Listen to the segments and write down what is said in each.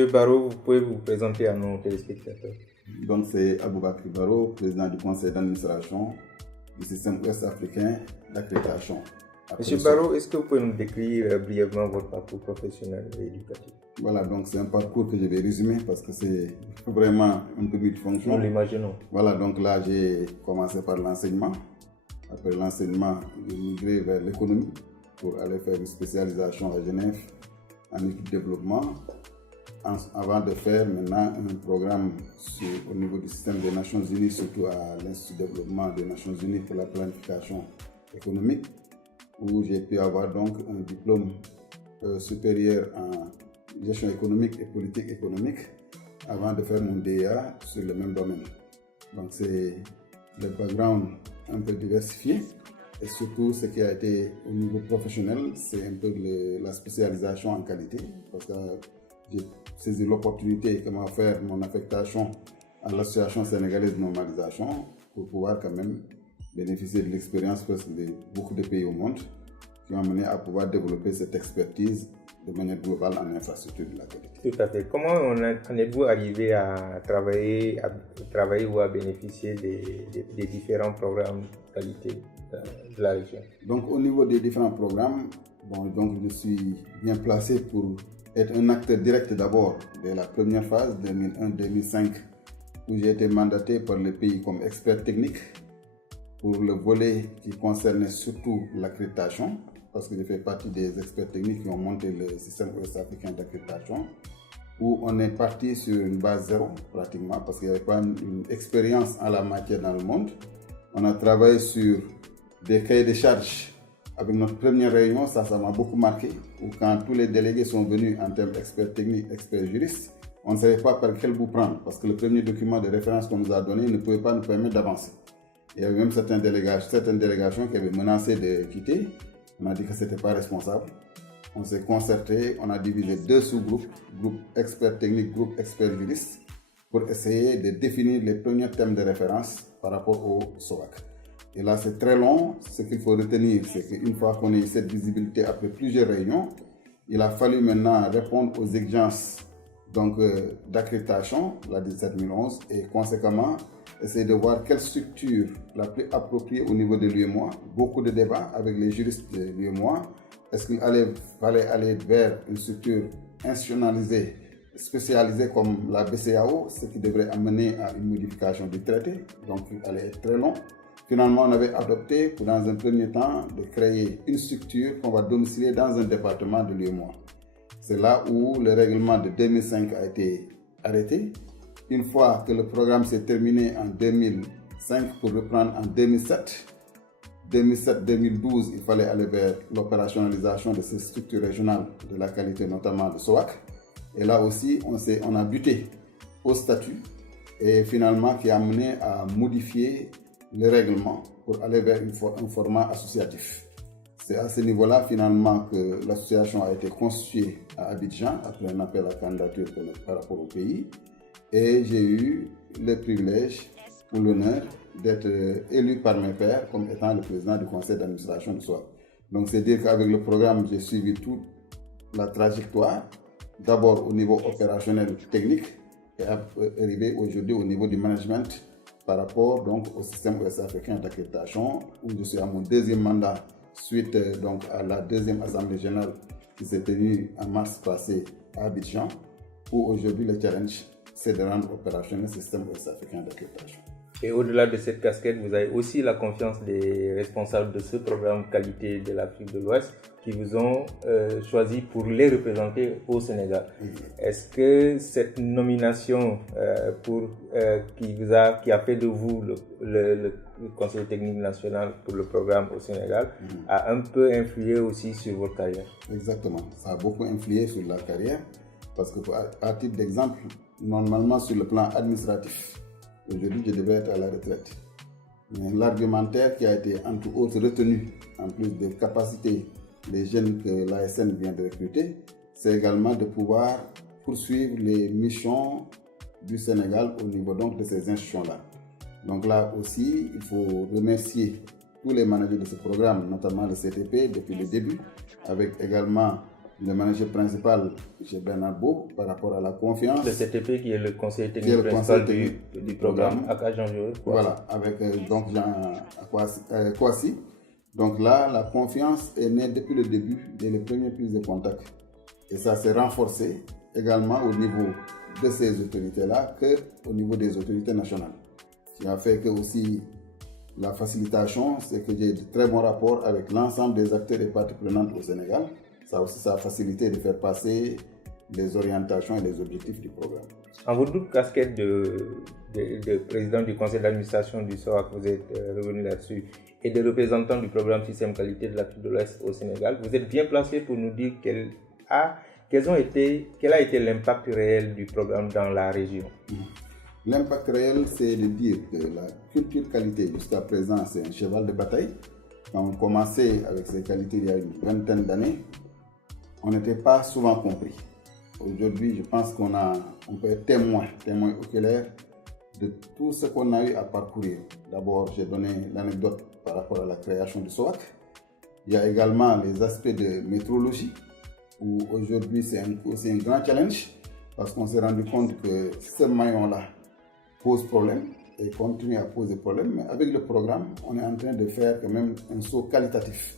Monsieur Barrow, vous pouvez vous présenter à nos téléspectateurs. Donc c'est Aboubakry Barrow, président du conseil d'administration du système ouest-africain d'accréditation. Monsieur Barrow, est-ce que vous pouvez nous décrire brièvement votre parcours professionnel et éducatif? Voilà, donc c'est un parcours que je vais résumer parce que c'est vraiment un peu multifonction. Nous l'imaginons. Voilà, donc là j'ai commencé par l'enseignement. Après l'enseignement, j'ai migré vers l'économie pour aller faire une spécialisation à Genève en études de développement, avant de faire maintenant un programme au niveau du système des Nations Unies, surtout à l'Institut de développement des Nations Unies pour la planification économique, où j'ai pu avoir donc un diplôme supérieur en gestion économique et politique économique, avant de faire mon DEA sur le même domaine. Donc c'est le background un peu diversifié. Et surtout, ce qui a été au niveau professionnel, c'est un peu la spécialisation en qualité, parce que j'ai saisi l'opportunité que m'a offert mon affectation à l'Association sénégalaise de normalisation pour pouvoir quand même bénéficier de l'expérience de beaucoup de pays au monde qui m'ont amené à pouvoir développer cette expertise de manière globale en infrastructure de la qualité. Tout à fait. Comment en êtes-vous arrivé à travailler ou à bénéficier des différents programmes de qualité de la région? Donc au niveau des différents programmes, donc je suis bien placé pour être un acteur direct d'abord de la première phase 2001-2005 où j'ai été mandaté par le pays comme expert technique pour le volet qui concernait surtout l'accréditation, parce que je fais partie des experts techniques qui ont monté le système ouest-africain d'accréditation, où on est parti sur une base zéro pratiquement, parce qu'il n'y avait pas une expérience en la matière dans le monde. On a travaillé sur des cahiers de charges. Avec notre première réunion, ça m'a beaucoup marqué, où quand tous les délégués sont venus en termes d'experts techniques, experts juristes, on ne savait pas par quel bout prendre, parce que le premier document de référence qu'on nous a donné ne pouvait pas nous permettre d'avancer. Il y avait même certaines délégations qui avaient menacé de quitter. On a dit que ce n'était pas responsable. On s'est concerté, on a divisé deux sous-groupes, groupe experts techniques, groupe experts juristes, pour essayer de définir les premiers thèmes de référence par rapport au SOAC. Et là, c'est très long. Ce qu'il faut retenir, c'est qu'une fois qu'on a eu cette visibilité après plusieurs réunions, il a fallu maintenant répondre aux exigences d'accréditation, la 17011, et conséquemment, essayer de voir quelle structure la plus appropriée au niveau de l'UEMOA. Beaucoup de débats avec les juristes de l'UEMOA. Est-ce qu'il fallait aller vers une structure institutionnalisée, spécialisée comme la BCAO, ce qui devrait amener à une modification du traité, donc il allait être très long. Finalement, on avait adopté, dans un premier temps, de créer une structure qu'on va domicilier dans un département de l'UEMOA. C'est là où le règlement de 2005 a été arrêté. Une fois que le programme s'est terminé en 2005 pour reprendre en 2007-2012, il fallait aller vers l'opérationnalisation de ces structures régionales de la qualité, notamment de SOAC. Et là aussi, on a buté au statut et finalement qui a amené à modifier le règlement pour aller vers un format associatif. C'est à ce niveau-là finalement que l'association a été constituée à Abidjan après un appel à candidature par rapport au pays. Et j'ai eu le privilège ou l'honneur d'être élu par mes pairs comme étant le président du conseil d'administration de SOAC. Donc c'est dire qu'avec le programme, j'ai suivi toute la trajectoire, d'abord au niveau opérationnel technique et arrivé aujourd'hui au niveau du management par rapport donc au système ouest-africain d'accréditation où je suis à mon deuxième mandat suite donc à la deuxième assemblée générale qui s'est tenue en mars passé à Abidjan où aujourd'hui le challenge c'est de rendre opérationnel le système ouest-africain d'accréditation. Et au-delà de cette casquette, vous avez aussi la confiance des responsables de ce programme qualité de l'Afrique de l'Ouest qui vous ont choisi pour les représenter au Sénégal. Est-ce que cette nomination qui a fait de vous le Conseil technique national pour le programme au Sénégal a un peu influé aussi sur votre carrière? Exactement, ça a beaucoup influé sur la carrière parce que à titre d'exemple, normalement sur le plan administratif, aujourd'hui, je devais être à la retraite. Mais l'argumentaire qui a été entre autres retenu, en plus des capacités des jeunes que l'ASN vient de recruter, c'est également de pouvoir poursuivre les missions du Sénégal au niveau donc de ces institutions-là. Donc là aussi, il faut remercier tous les managers de ce programme, notamment le CTP depuis le début, avec également Le manager principal, M. Bernard Beau, par rapport à la confiance. Le CTP qui est le conseiller technique principal du programme, à Jean Jaurès. Voilà, avec donc Jean Kouassi. Donc là, la confiance est née depuis le début, dès les premières prises de contact. Et ça s'est renforcé également au niveau de ces autorités-là qu'au niveau des autorités nationales. Ce qui a fait que aussi la facilitation, c'est que j'ai de très bons rapports avec l'ensemble des acteurs et parties prenantes au Sénégal. Ça a facilité de faire passer les orientations et les objectifs du programme. En votre double casquette de président du conseil d'administration du SOAC, vous êtes revenu là-dessus, et de représentant du programme Système Qualité de l'Afrique de l'Ouest au Sénégal, vous êtes bien placé pour nous dire quel a été l'impact réel du programme dans la région. L'impact réel, c'est de dire que la culture qualité jusqu'à présent, c'est un cheval de bataille. Quand on commençait avec ces qualités il y a une vingtaine d'années, on n'était pas souvent compris. Aujourd'hui, je pense qu'on peut être témoin oculaire de tout ce qu'on a eu à parcourir. D'abord, j'ai donné l'anecdote par rapport à la création du SOAC. Il y a également les aspects de métrologie, où aujourd'hui c'est un grand challenge, parce qu'on s'est rendu compte que ce maillon-là pose problème et continue à poser problème. Mais avec le programme, on est en train de faire quand même un saut qualitatif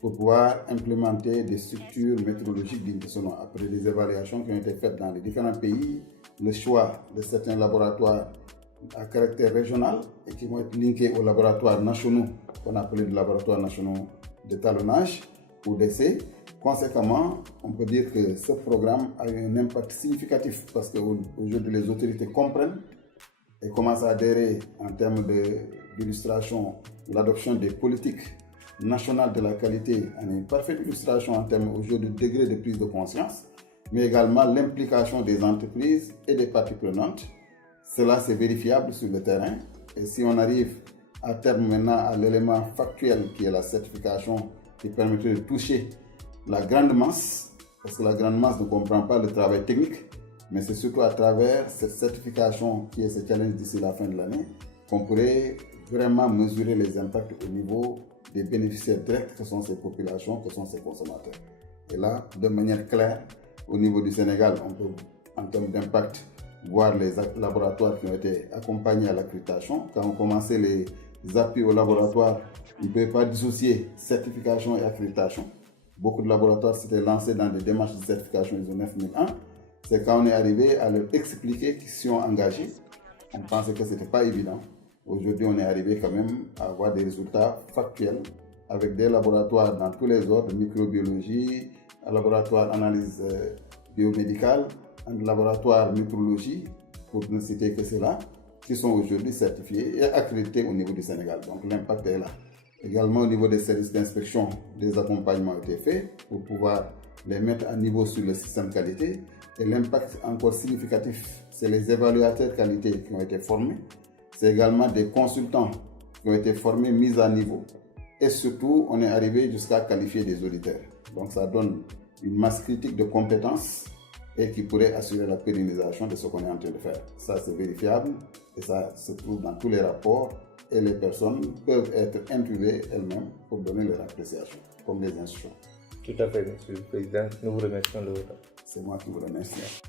pour pouvoir implémenter des structures métrologiques dignes de ce nom. Après des évaluations qui ont été faites dans les différents pays, le choix de certains laboratoires à caractère régional et qui vont être linkés aux laboratoires nationaux, qu'on appelle les laboratoires nationaux d'étalonnage ou d'essai. Conséquemment, on peut dire que ce programme a eu un impact significatif parce qu'aujourd'hui les autorités comprennent et commencent à adhérer en termes d'illustration, l'adoption des politiques nationales de la qualité en une parfaite illustration en termes aujourd'hui de degré de prise de conscience, mais également l'implication des entreprises et des parties prenantes. Cela c'est vérifiable sur le terrain et si on arrive à terme maintenant à l'élément factuel qui est la certification qui permettrait de toucher la grande masse, parce que la grande masse ne comprend pas le travail technique, mais c'est surtout à travers cette certification qui est ce challenge d'ici la fin de l'année qu'on pourrait vraiment mesurer les impacts au niveau des bénéficiaires directs que sont ces populations, que sont ces consommateurs. Et là, de manière claire, au niveau du Sénégal, on peut, en termes d'impact, voir les laboratoires qui ont été accompagnés à l'accréditation. Quand on commençait les appuis aux laboratoires, on ne pouvait pas dissocier certification et accréditation. Beaucoup de laboratoires s'étaient lancés dans des démarches de certification ISO 9001. C'est quand on est arrivé à leur expliquer qu'ils s'y ont engagés. On pensait que ce n'était pas évident. Aujourd'hui, on est arrivé quand même à avoir des résultats factuels avec des laboratoires dans tous les ordres, microbiologie, un laboratoire analyse biomédicale, un laboratoire métrologie, pour ne citer que cela, qui sont aujourd'hui certifiés et accrédités au niveau du Sénégal. Donc l'impact est là. Également au niveau des services d'inspection, des accompagnements ont été faits pour pouvoir les mettre à niveau sur le système qualité. Et l'impact encore significatif, c'est les évaluateurs qualité qui ont été formés. C'est également des consultants qui ont été formés, mis à niveau. Et surtout, on est arrivé jusqu'à qualifier des auditeurs. Donc ça donne une masse critique de compétences et qui pourrait assurer la pérennisation de ce qu'on est en train de faire. Ça, c'est vérifiable et ça se trouve dans tous les rapports et les personnes peuvent être interviewées elles-mêmes pour donner leur appréciation, comme les institutions. Tout à fait, Monsieur le Président. Nous vous remercions de votre temps. C'est moi qui vous remercie.